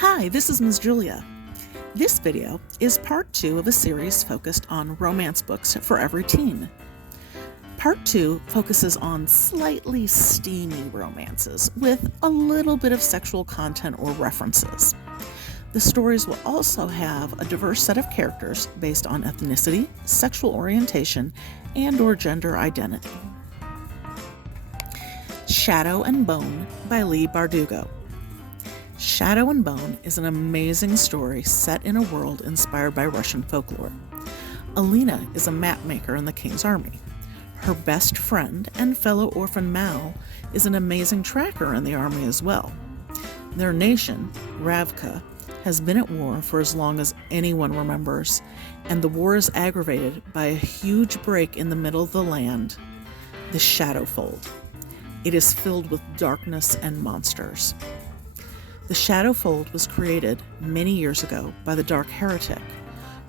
Hi, this is Ms. Julia. This video is part 2 of a series focused on romance books for every teen. Part 2 focuses on slightly steamy romances with a little bit of sexual content or references. The stories will also have a diverse set of characters based on ethnicity, sexual orientation, and/or gender identity. Shadow and Bone by Leigh Bardugo. Shadow and Bone is an amazing story set in a world inspired by Russian folklore. Alina is a map maker in the king's army. Her best friend and fellow orphan Mal is an amazing tracker in the army as well. Their nation, Ravka, has been at war for as long as anyone remembers, and the war is aggravated by a huge break in the middle of the land, the Shadowfold. It is filled with darkness and monsters. The Shadowfold was created many years ago by the Dark Heretic,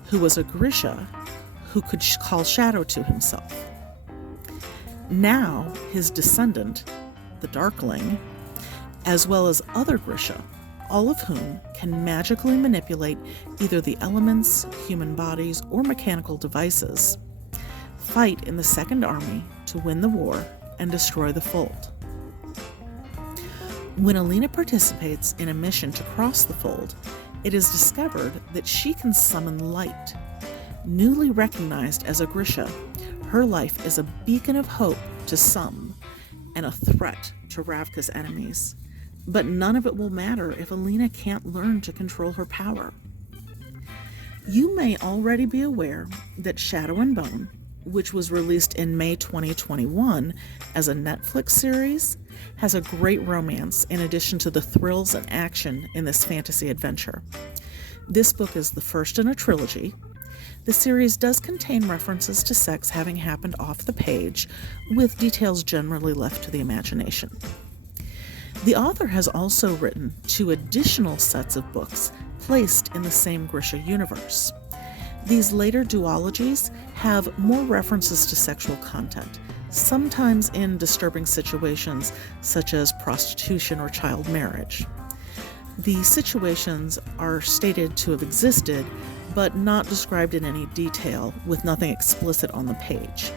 who was a Grisha who could call shadow to himself. Now, his descendant, the Darkling, as well as other Grisha, all of whom can magically manipulate either the elements, human bodies, or mechanical devices, fight in the Second Army to win the war and destroy the Fold. When Alina participates in a mission to cross the Fold, it is discovered that she can summon light. Newly recognized as a Grisha, her life is a beacon of hope to some and a threat to Ravka's enemies. But none of it will matter if Alina can't learn to control her power. You may already be aware that Shadow and Bone, which was released in May 2021 as a Netflix series, has a great romance in addition to the thrills and action in this fantasy adventure. This book is the first in a trilogy. The series does contain references to sex having happened off the page, with details generally left to the imagination. The author has also written 2 additional sets of books placed in the same Grisha universe. These later duologies have more references to sexual content, sometimes in disturbing situations such as prostitution or child marriage. The situations are stated to have existed, but not described in any detail, with nothing explicit on the page.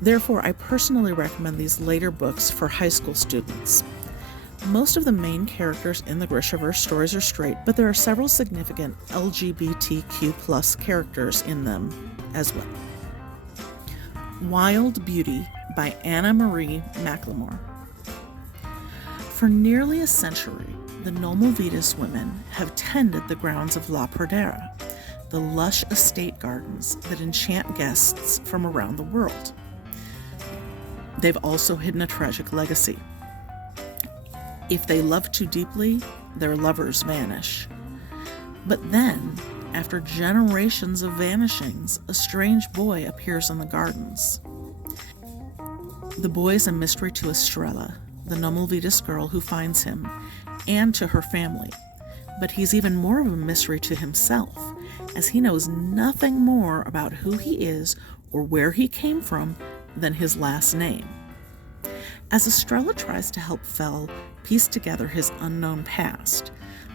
Therefore, I personally recommend these later books for high school students. Most of the main characters in the Grishaverse stories are straight, but there are several significant LGBTQ+ characters in them as well. Wild Beauty by Anna Marie McLemore. For nearly a century, the Nomulvidas women have tended the grounds of La Pradera, the lush estate gardens that enchant guests from around the world. They've also hidden a tragic legacy. If they love too deeply, their lovers vanish. But then, after generations of vanishings, a strange boy appears in the gardens. The boy is a mystery to Estrella, the Nomulvidas girl who finds him, and to her family. But he's even more of a mystery to himself, as he knows nothing more about who he is or where he came from than his last name. As Estrella tries to help Fel piece together his unknown past,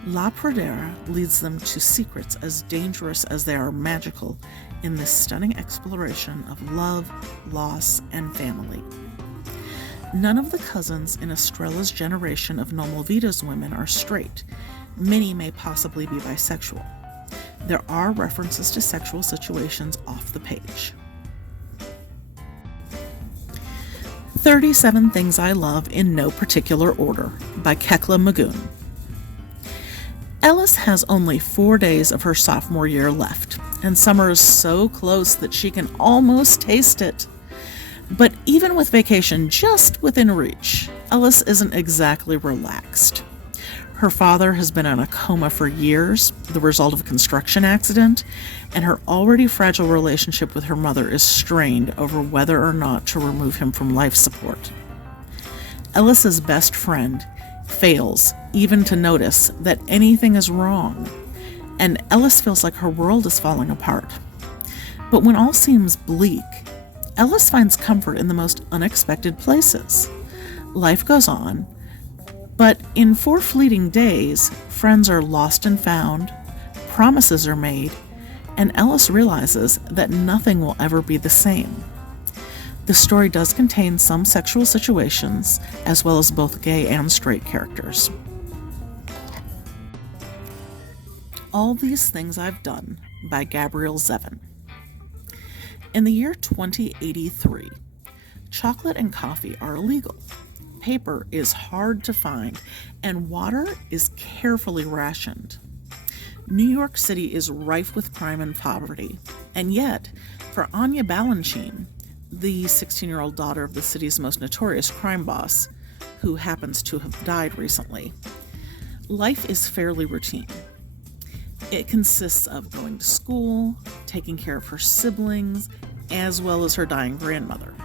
La Pradera leads them to secrets as dangerous as they are magical in this stunning exploration of love, loss, and family. None of the cousins in Estrella's generation of Nomulvidas women are straight. Many may possibly be bisexual. There are references to sexual situations off the page. 37 Things I Love in No Particular Order by Kekla Magoon. Ellis has only 4 days of her sophomore year left, and summer is so close that she can almost taste it. But even with vacation just within reach, Ellis isn't exactly relaxed. Her father has been in a coma for years, the result of a construction accident, and her already fragile relationship with her mother is strained over whether or not to remove him from life support. Ellis's best friend fails even to notice that anything is wrong, and Ellis feels like her world is falling apart. But when all seems bleak, Ellis finds comfort in the most unexpected places. Life goes on, but in 4 fleeting days, friends are lost and found, promises are made, and Ellis realizes that nothing will ever be the same. The story does contain some sexual situations, as well as both gay and straight characters. All These Things I've Done by Gabrielle Zevin. In the year 2083, chocolate and coffee are illegal. Paper is hard to find, and water is carefully rationed. New York City is rife with crime and poverty, and yet, for Anya Balanchine, the 16-year-old daughter of the city's most notorious crime boss, who happens to have died recently, life is fairly routine. It consists of going to school, taking care of her siblings, as well as her dying grandmother.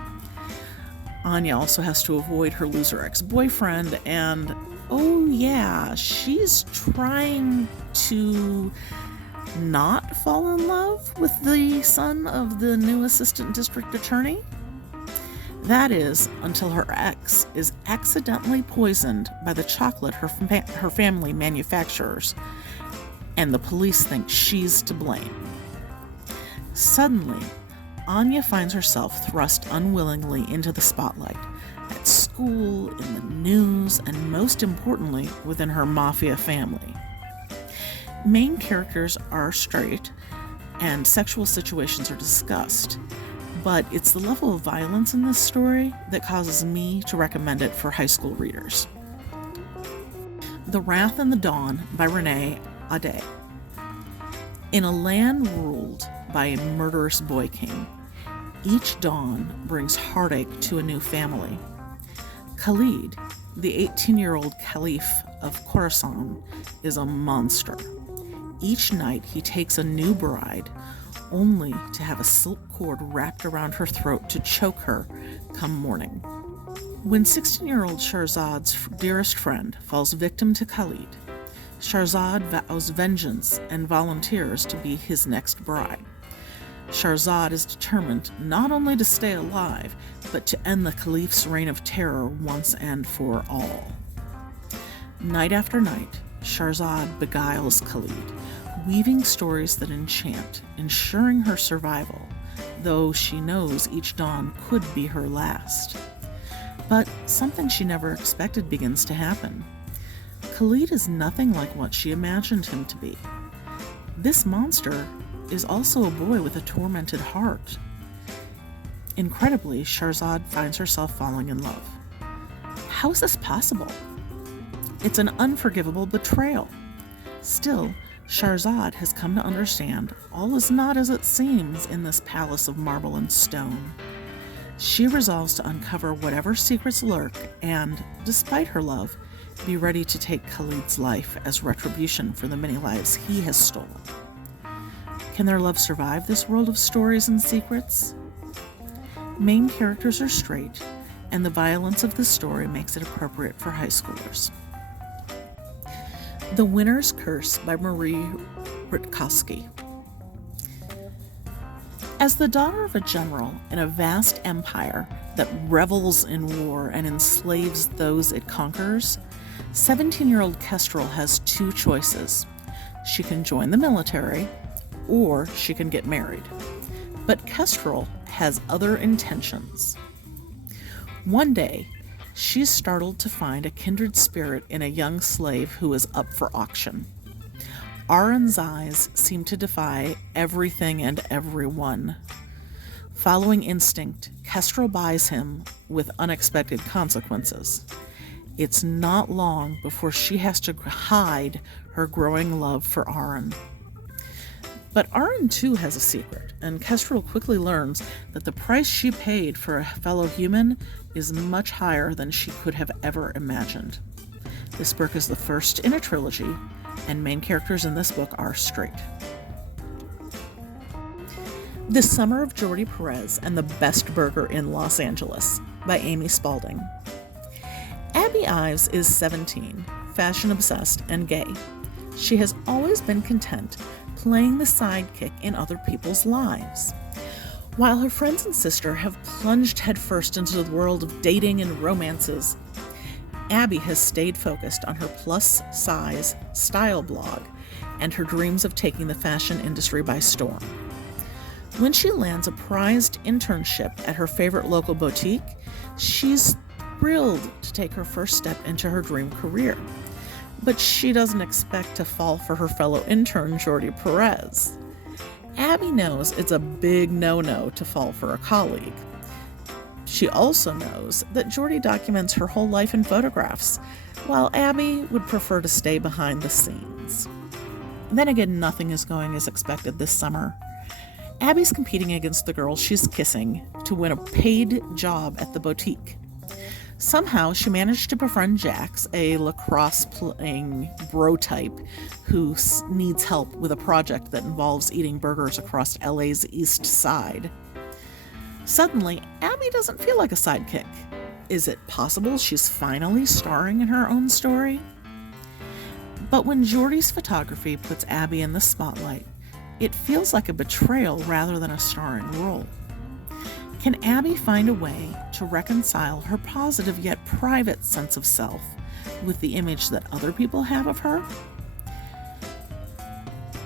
Anya also has to avoid her loser ex-boyfriend, and oh yeah, she's trying to not fall in love with the son of the new assistant district attorney. That is, until her ex is accidentally poisoned by the chocolate her family manufactures, and the police think she's to blame. Suddenly, Anya finds herself thrust unwillingly into the spotlight, at school, in the news, and most importantly, within her mafia family. Main characters are straight, and sexual situations are discussed, but it's the level of violence in this story that causes me to recommend it for high school readers. The Wrath and the Dawn by Renee Ahdieh. In a land ruled by a murderous boy king, each dawn brings heartache to a new family. Khalid, the 18-year-old caliph of Khorasan, is a monster. Each night he takes a new bride, only to have a silk cord wrapped around her throat to choke her come morning. When 16-year-old Shahrazad's dearest friend falls victim to Khalid, Shahrazad vows vengeance and volunteers to be his next bride. Shahrazad is determined not only to stay alive, but to end the Caliph's reign of terror once and for all. Night after night, Shahrazad beguiles Khalid, weaving stories that enchant, ensuring her survival, though she knows each dawn could be her last. But something she never expected begins to happen. Khalid is nothing like what she imagined him to be. This monster is also a boy with a tormented heart. Incredibly, Shahrazad finds herself falling in love. How is this possible? It's an unforgivable betrayal. Still, Shahrazad has come to understand all is not as it seems in this palace of marble and stone. She resolves to uncover whatever secrets lurk and, despite her love, be ready to take Khalid's life as retribution for the many lives he has stolen. Can their love survive this world of stories and secrets? Main characters are straight, and the violence of the story makes it appropriate for high schoolers. The Winner's Curse by Marie Rutkowski. As the daughter of a general in a vast empire that revels in war and enslaves those it conquers, 17-year-old Kestrel has two choices. She can join the military, or she can get married. But Kestrel has other intentions. One day, she's startled to find a kindred spirit in a young slave who is up for auction. Aron's eyes seem to defy everything and everyone. Following instinct, Kestrel buys him with unexpected consequences. It's not long before she has to hide her growing love for Aron. But Aron too has a secret, and Kestrel quickly learns that the price she paid for a fellow human is much higher than she could have ever imagined. This book is the first in a trilogy, and main characters in this book are straight. The Summer of Jordi Perez and the Best Burger in Los Angeles by Amy Spalding. Abby Ives is 17, fashion-obsessed, and gay. She has always been content playing the sidekick in other people's lives. While her friends and sister have plunged headfirst into the world of dating and romances, Abby has stayed focused on her plus-size style blog and her dreams of taking the fashion industry by storm. When she lands a prized internship at her favorite local boutique, she's thrilled to take her first step into her dream career. But she doesn't expect to fall for her fellow intern, Jordi Perez. Abby knows it's a big no-no to fall for a colleague. She also knows that Jordi documents her whole life in photographs, while Abby would prefer to stay behind the scenes. Then again, nothing is going as expected this summer. Abby's competing against the girl she's kissing to win a paid job at the boutique. Somehow, she managed to befriend Jax, a lacrosse-playing bro type who needs help with a project that involves eating burgers across LA's East Side. Suddenly, Abby doesn't feel like a sidekick. Is it possible she's finally starring in her own story? But when Jordi's photography puts Abby in the spotlight, it feels like a betrayal rather than a starring role. Can Abby find a way to reconcile her positive yet private sense of self with the image that other people have of her?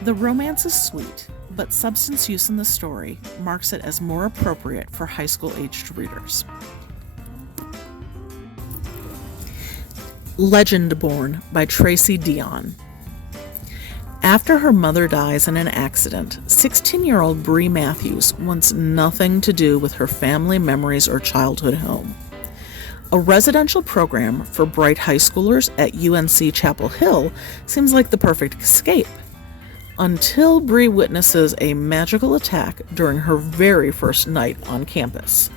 The romance is sweet, but substance use in the story marks it as more appropriate for high school-aged readers. Legendborn by Tracy Deonn. After her mother dies in an accident, 16-year-old Bree Matthews wants nothing to do with her family memories or childhood home. A residential program for bright high schoolers at UNC Chapel Hill seems like the perfect escape, until Bree witnesses a magical attack during her very first night on campus.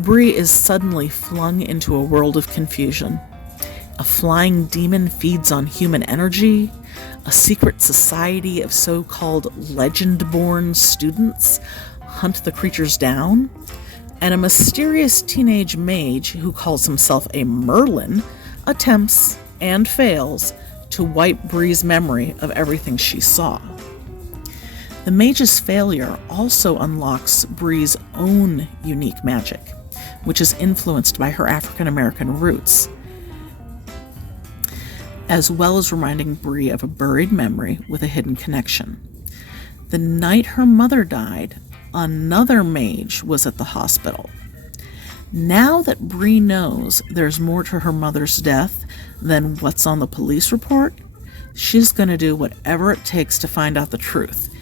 Bree is suddenly flung into a world of confusion. A flying demon feeds on human energy. A secret society of so-called legend-born students hunt the creatures down. And a mysterious teenage mage who calls himself a Merlin attempts and fails to wipe Bree's memory of everything she saw. The mage's failure also unlocks Bree's own unique magic, which is influenced by her African American roots, as well as reminding Bree of a buried memory with a hidden connection. The night her mother died, another mage was at the hospital. Now that Bree knows there's more to her mother's death than what's on the police report, she's going to do whatever it takes to find out the truth,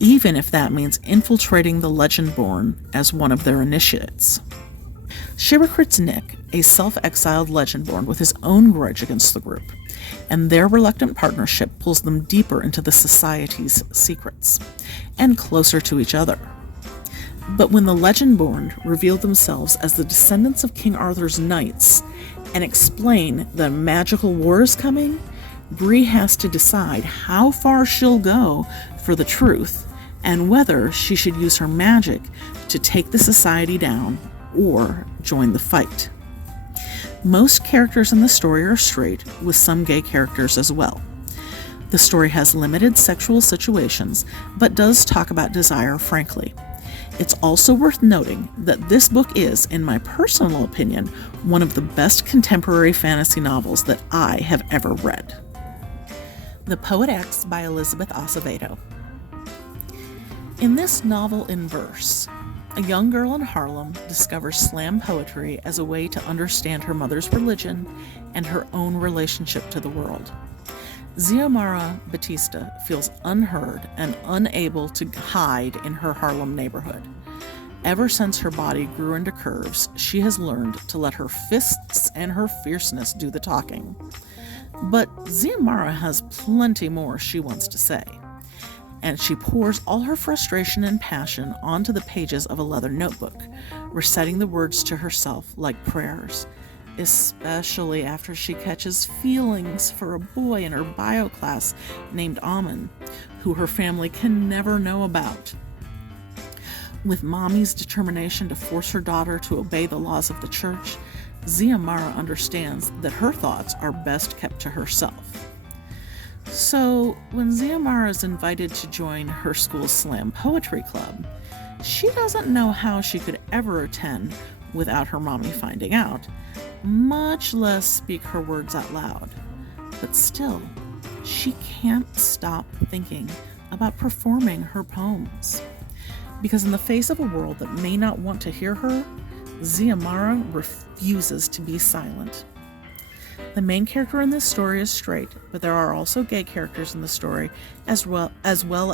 even if that means infiltrating the Legendborn as one of their initiates. She recruits Nick, a self-exiled Legendborn with his own grudge against the group, and their reluctant partnership pulls them deeper into the society's secrets, and closer to each other. But when the Legendborn reveal themselves as the descendants of King Arthur's knights and explain the magical war is coming, Bree has to decide how far she'll go for the truth and whether she should use her magic to take the society down or join the fight. Most characters in the story are straight, with some gay characters as well. The story has limited sexual situations, but does talk about desire frankly. It's also worth noting that this book is, in my personal opinion, one of the best contemporary fantasy novels that I have ever read. The Poet X by Elizabeth Acevedo. In this novel in verse, a young girl in Harlem discovers slam poetry as a way to understand her mother's religion and her own relationship to the world. Xiomara Batista feels unheard and unable to hide in her Harlem neighborhood. Ever since her body grew into curves, she has learned to let her fists and her fierceness do the talking. But Xiomara has plenty more she wants to say, and she pours all her frustration and passion onto the pages of a leather notebook, reciting the words to herself like prayers, especially after she catches feelings for a boy in her bio class named Amen, who her family can never know about. With Mommy's determination to force her daughter to obey the laws of the church, Xiomara understands that her thoughts are best kept to herself. So, when Xiomara is invited to join her school's slam poetry club, she doesn't know how she could ever attend without her mommy finding out, much less speak her words out loud. But still, she can't stop thinking about performing her poems. Because in the face of a world that may not want to hear her, Xiomara refuses to be silent. The main character in this story is straight, but there are also gay characters in the story, as well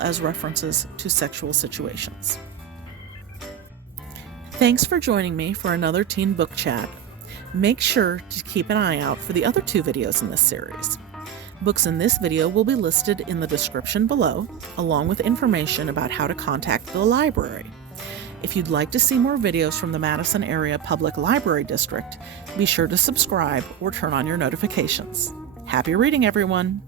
as references to sexual situations. Thanks for joining me for another teen book chat. Make sure to keep an eye out for the other 2 videos in this series. Books in this video will be listed in the description below, along with information about how to contact the library. If you'd like to see more videos from the Madison Area Public Library District, be sure to subscribe or turn on your notifications. Happy reading, everyone!